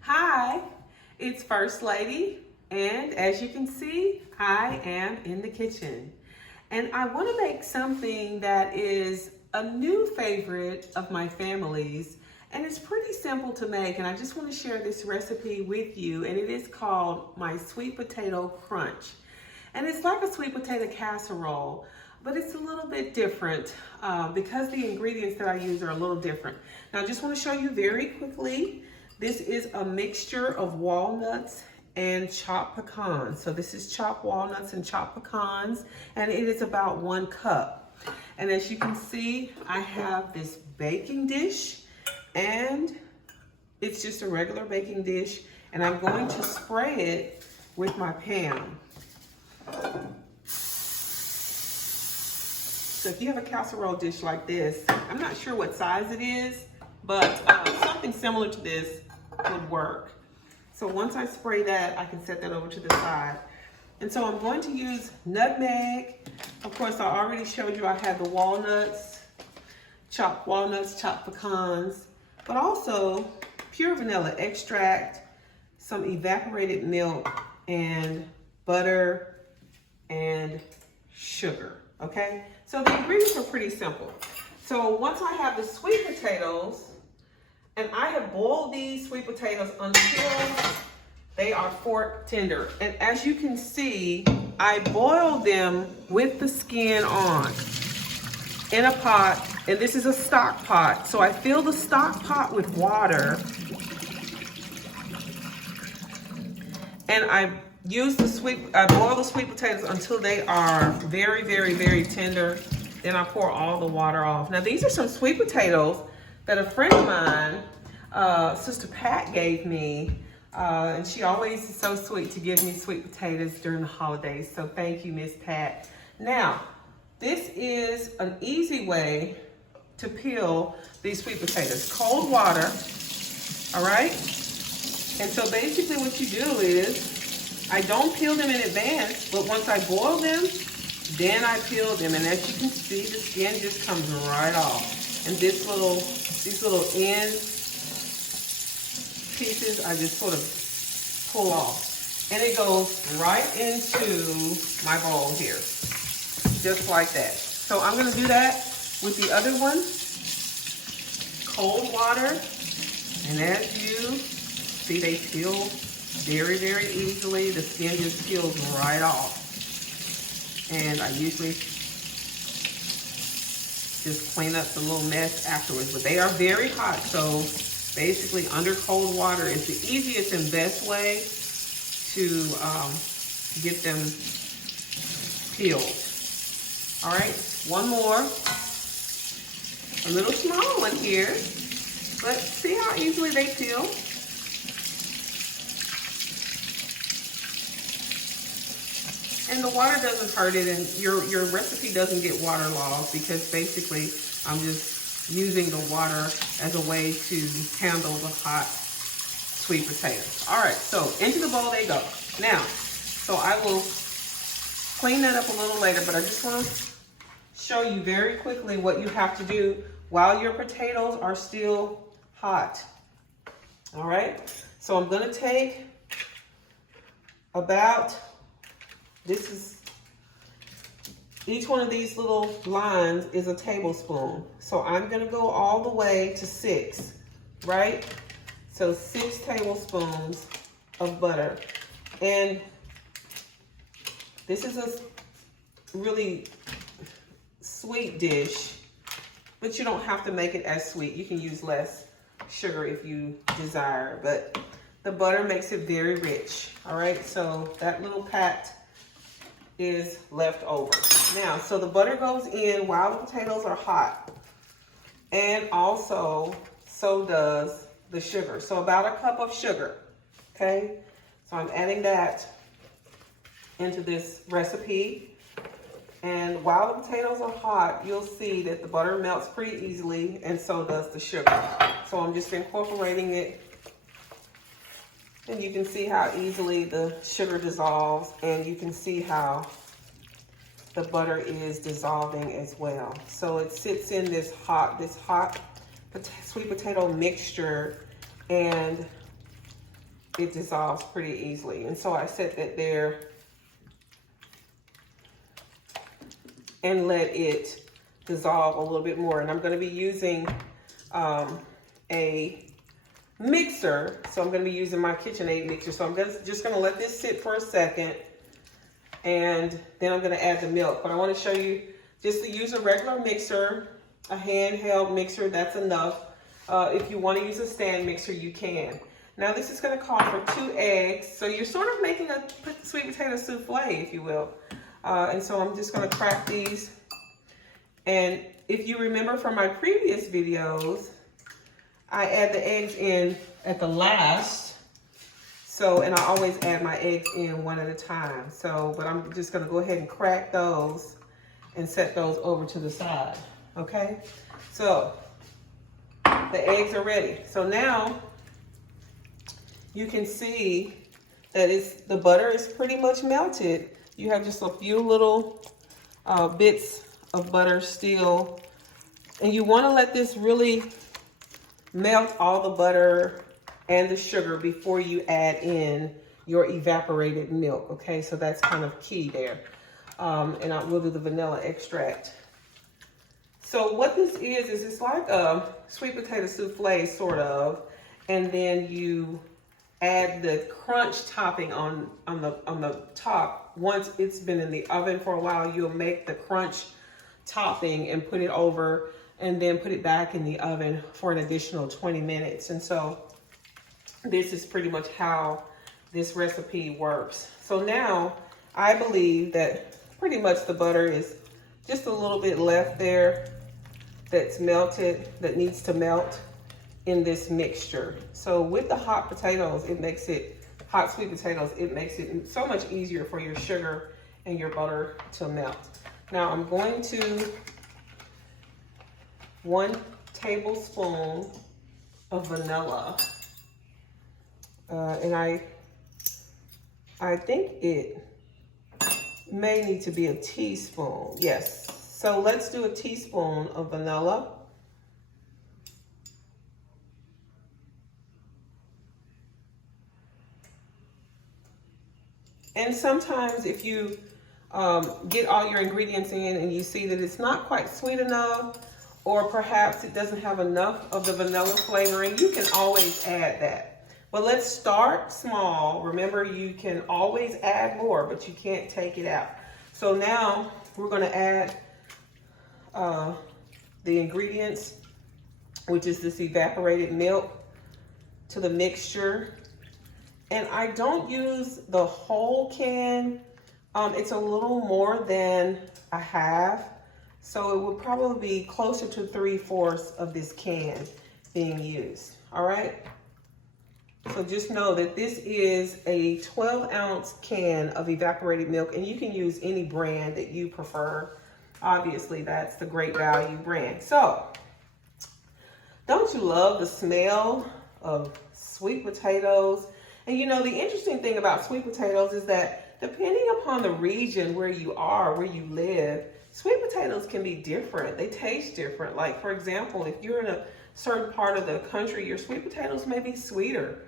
Hi, it's First Lady, and as you can see, I am in the kitchen. And I want to make something that is a new favorite of my family's, and it's pretty simple to make, and I just want to share this recipe with you, and it is called my Sweet Potato Crunch. And it's like a sweet potato casserole, but it's a little bit different because the ingredients that I use are a little different. Now I just want to show you very quickly. This is a mixture of walnuts and chopped pecans. So this is chopped walnuts and chopped pecans, and it is about 1 cup. And as you can see, I have this baking dish, and it's just a regular baking dish, and I'm going to spray it with my pan. So if you have a casserole dish like this, I'm not sure what size it is, but something similar to this would work. So once I spray that, I can set that over to the side. And so I'm going to use nutmeg. Of course, I already showed you I had the walnuts, chopped pecans, but also pure vanilla extract, some evaporated milk, and butter and sugar, okay? So the ingredients are pretty simple. So once I have the sweet potatoes, and I have boiled these sweet potatoes until they are fork tender. And as you can see, I boiled them with the skin on in a pot, and this is a stock pot. So I fill the stock pot with water, and I boil the sweet potatoes until they are very, very, very tender. Then I pour all the water off. Now these are some sweet potatoes that a friend of mine, Sister Pat, gave me. And she always is so sweet to give me sweet potatoes during the holidays. So thank you, Miss Pat. Now, this is an easy way to peel these sweet potatoes. Cold water, all right? And so basically what you do is, I don't peel them in advance, but once I boil them, then I peel them. And as you can see, the skin just comes right off. And these little end pieces, I just sort of pull off. And it goes right into my bowl here, just like that. So I'm gonna do that with the other one. Cold water, and as you see, they peel very, very easily. The skin just peels right off. And I usually just clean up the little mess afterwards, but they are very hot, so basically under cold water is the easiest and best way to get them peeled. All right, one more, a little small one here, but see how easily they peel? And the water doesn't hurt it, and your recipe doesn't get waterlogged, because basically I'm just using the water as a way to handle the hot sweet potatoes. All right, so into the bowl they go. Now, so I will clean that up a little later, but I just want to show you very quickly what you have to do while your potatoes are still hot. All right, so I'm gonna take about, each one of these little lines is a tablespoon. So I'm gonna go all the way to 6, right? So 6 tablespoons of butter. And this is a really sweet dish, but you don't have to make it as sweet. You can use less sugar if you desire, but the butter makes it very rich. All right, so that little pat is left over. Now, so the butter goes in while the potatoes are hot, and also so does the sugar. So about a cup of sugar, okay? So I'm adding that into this recipe. And while the potatoes are hot, you'll see that the butter melts pretty easily, and so does the sugar. So I'm just incorporating it, and you can see how easily the sugar dissolves, and you can see how the butter is dissolving as well. So it sits in this hot sweet potato mixture, and it dissolves pretty easily. And so I set that there and let it dissolve a little bit more. And I'm going to be using a mixer. So I'm going to be using my KitchenAid mixer. So I'm just going to let this sit for a second. And then I'm going to add the milk. But I want to show you just to use a regular mixer, a handheld mixer, that's enough. If you want to use a stand mixer, you can. Now this is going to call for 2 eggs. So you're sort of making a sweet potato souffle, if you will. And so I'm just going to crack these. And if you remember from my previous videos, I add the eggs in at the last. So, and I always add my eggs in one at a time. So, but I'm just going to go ahead and crack those and set those over to the side. Okay. So the eggs are ready. So now you can see that the butter is pretty much melted. You have just a few little bits of butter still. And you want to let this really melt all the butter and the sugar before you add in your evaporated milk. Okay, so that's kind of key there. And we'll do the vanilla extract. So what this is it's like a sweet potato souffle, sort of. And then you add the crunch topping on the top. Once it's been in the oven for a while, you'll make the crunch topping and put it over, and then put it back in the oven for an additional 20 minutes. And so this is pretty much how this recipe works. So now I believe that pretty much the butter is just a little bit left there that's melted, that needs to melt in this mixture. So with the hot potatoes, hot sweet potatoes, it makes it so much easier for your sugar and your butter to melt. Now I'm going to 1 tablespoon of vanilla. And I think it may need to be a teaspoon. Yes. So let's do a teaspoon of vanilla. And sometimes if you get all your ingredients in and you see that it's not quite sweet enough, or perhaps it doesn't have enough of the vanilla flavoring, you can always add that. But let's start small. Remember, you can always add more, but you can't take it out. So now we're going to add the ingredients, which is this evaporated milk, to the mixture. And I don't use the whole can. It's a little more than a half. So it would probably be closer to 3/4 of this can being used. All right. So just know that this is a 12-ounce can of evaporated milk, and you can use any brand that you prefer. Obviously, that's the Great Value brand. So don't you love the smell of sweet potatoes? And you know, the interesting thing about sweet potatoes is that depending upon the region where you are, where you live, sweet potatoes can be different. They taste different. Like, for example, if you're in a certain part of the country, your sweet potatoes may be sweeter.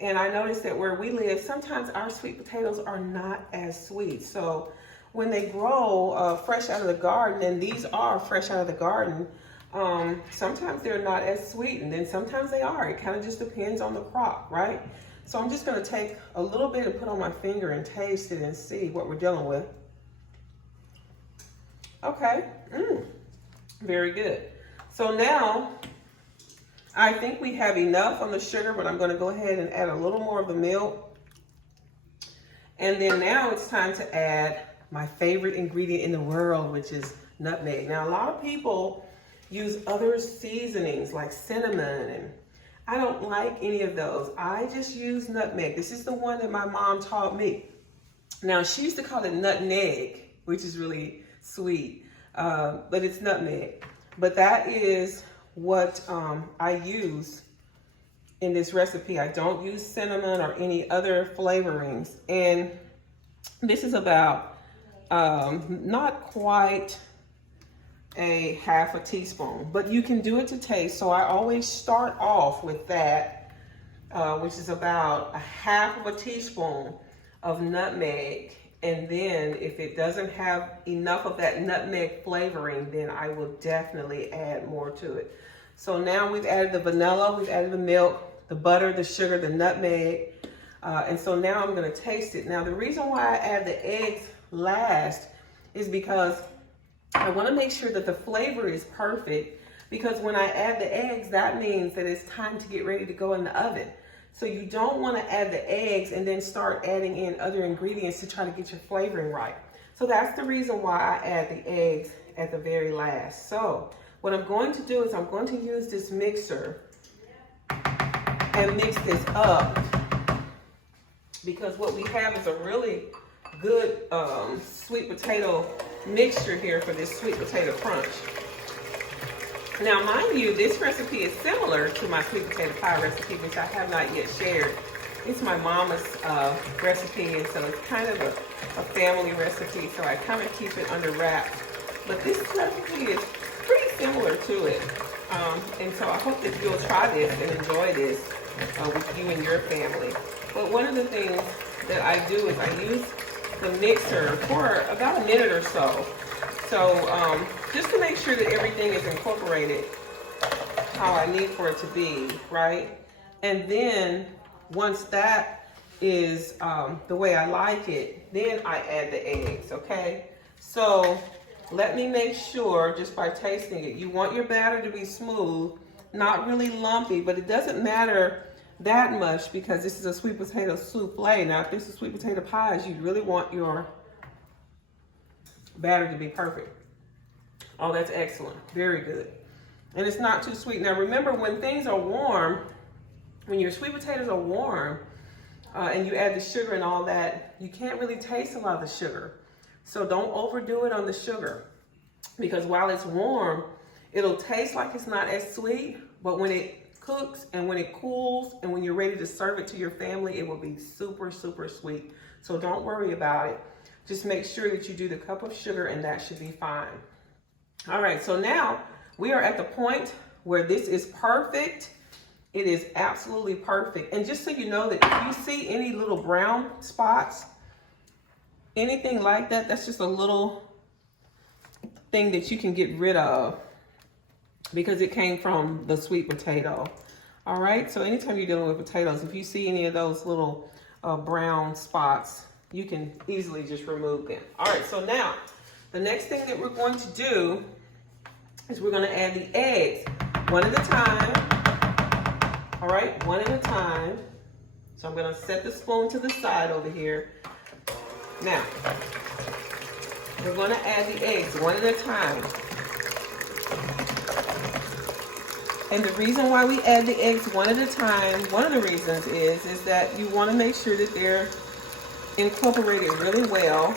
And I noticed that where we live, sometimes our sweet potatoes are not as sweet. So when they grow fresh out of the garden, and these are fresh out of the garden, sometimes they're not as sweet, and then sometimes they are. It kind of just depends on the crop, right? So I'm just going to take a little bit and put on my finger and taste it and see what we're dealing with. Okay, very good. So now I think we have enough on the sugar, but I'm going to go ahead and add a little more of the milk. And then now it's time to add my favorite ingredient in the world, which is nutmeg. Now, a lot of people use other seasonings like cinnamon, and I don't like any of those. I just use nutmeg. This is the one that my mom taught me. Now, she used to call it nutmeg, which is really sweet, but it's nutmeg. But that is what I use in this recipe. I don't use cinnamon or any other flavorings. And this is about not quite a ½ teaspoon, but you can do it to taste. So I always start off with that. which is about 1/2 teaspoon of nutmeg. And then if it doesn't have enough of that nutmeg flavoring, then I will definitely add more to it. So now we've added the vanilla, we've added the milk, the butter, the sugar, the nutmeg. And so now I'm gonna taste it. Now the reason why I add the eggs last is because I wanna make sure that the flavor is perfect, because when I add the eggs, that means that it's time to get ready to go in the oven. So you don't wanna add the eggs and then start adding in other ingredients to try to get your flavoring right. So that's the reason why I add the eggs at the very last. So what I'm going to do is I'm going to use this mixer and mix this up, because what we have is a really good sweet potato mixture here for this sweet potato crunch. Now, mind you, this recipe is similar to my sweet potato pie recipe, which I have not yet shared. It's my mama's recipe, and so it's kind of a family recipe, so I kind of keep it under wraps. But this recipe is pretty similar to it. And so I hope that you'll try this and enjoy this with you and your family. But one of the things that I do is I use the mixer for about a minute or so. So just to make sure that everything is incorporated how I need for it to be, right? And then once that is the way I like it, then I add the eggs, okay? So let me make sure, just by tasting it, you want your batter to be smooth, not really lumpy, but it doesn't matter that much because this is a sweet potato souffle. Now, if this is sweet potato pies, you really want your batter to be perfect. Oh, that's excellent. Very good. And it's not too sweet. Now, remember, when things are warm, when your sweet potatoes are warm, and you add the sugar and all that, you can't really taste a lot of the sugar. So don't overdo it on the sugar, because while it's warm, it'll taste like it's not as sweet, but when it cooks and when it cools and when you're ready to serve it to your family, it will be super, super sweet. So don't worry about it. Just make sure that you do the cup of sugar and that should be fine. All right, so now we are at the point where this is perfect. It is absolutely perfect. And just so you know, that if you see any little brown spots, anything like that, that's just a little thing that you can get rid of because it came from the sweet potato. All right, so anytime you're dealing with potatoes, if you see any of those little brown spots, you can easily just remove them. All right, so now the next thing that we're going to do is we're going to add the eggs one at a time. All right, one at a time. So I'm going to set the spoon to the side over here. Now, we're going to add the eggs one at a time. And the reason why we add the eggs one at a time, one of the reasons is that you want to make sure that they're incorporated really well.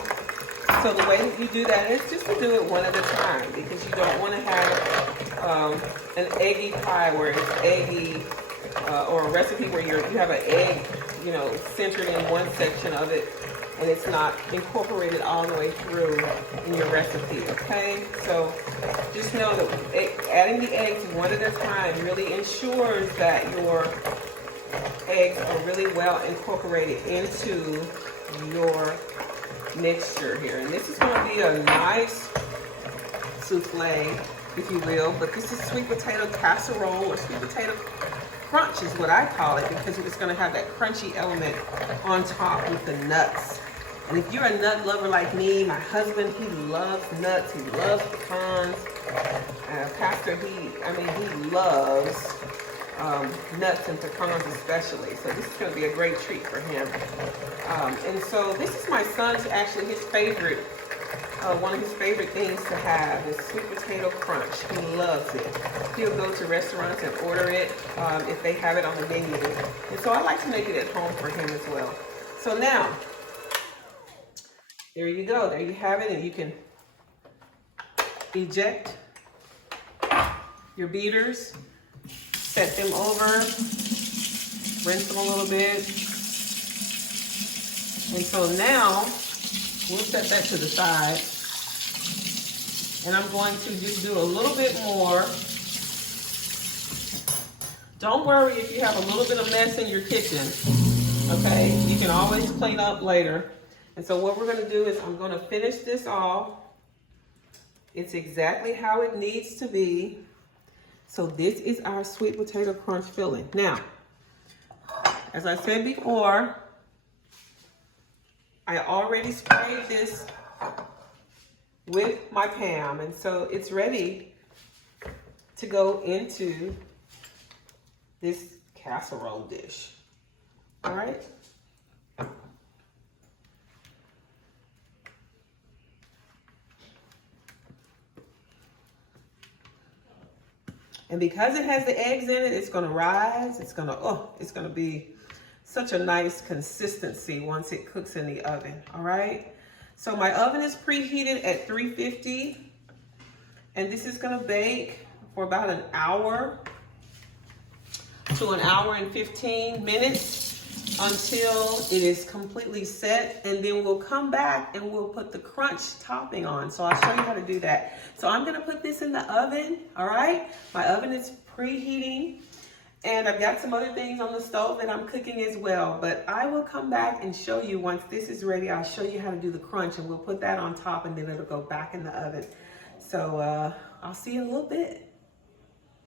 So the way that you do that is just to do it one at a time, because you don't want to have an eggy pie where it's eggy, or a recipe where you have an egg, centered in one section of it, and it's not incorporated all the way through in your recipe, okay? So just know that adding the eggs one at a time really ensures that your eggs are really well incorporated into your mixture here. And this is going to be a nice souffle, if you will, but this is sweet potato casserole, or sweet potato crunch is what I call it, because it's going to have that crunchy element on top with the nuts. And if you're a nut lover like me, my husband, he loves nuts, he loves pecans. Pastor, he loves nuts and pecans especially. So this is going to be a great treat for him. And so this is my son's, actually his favorite, one of his favorite things to have is sweet potato crunch. He loves it. He'll go to restaurants and order it if they have it on the menu. And so I like to make it at home for him as well. So now, there you go. There you have it. And you can eject your beaters, set them over, rinse them a little bit. And so now we'll set that to the side. And I'm going to just do a little bit more. Don't worry if you have a little bit of mess in your kitchen, okay? You can always clean up later. And so what we're gonna do is I'm gonna finish this off. It's exactly how it needs to be. So this is our sweet potato crunch filling. Now, as I said before, I already sprayed this with my Pam, and so it's ready to go into this casserole dish. All right. And because it has the eggs in it, it's gonna rise. It's gonna be such a nice consistency once it cooks in the oven, all right? So my oven is preheated at 350, and this is gonna bake for about an hour to an hour and 15 minutes until it is completely set, and then we'll come back and we'll put the crunch topping on. So I'll show you how to do that. So I'm gonna put this in the oven, all right? My oven is preheating, and I've got some other things on the stove that I'm cooking as well, but I will come back and show you once this is ready. I'll show you how to do the crunch, and we'll put that on top, and then it'll go back in the oven. So I'll see you in a little bit.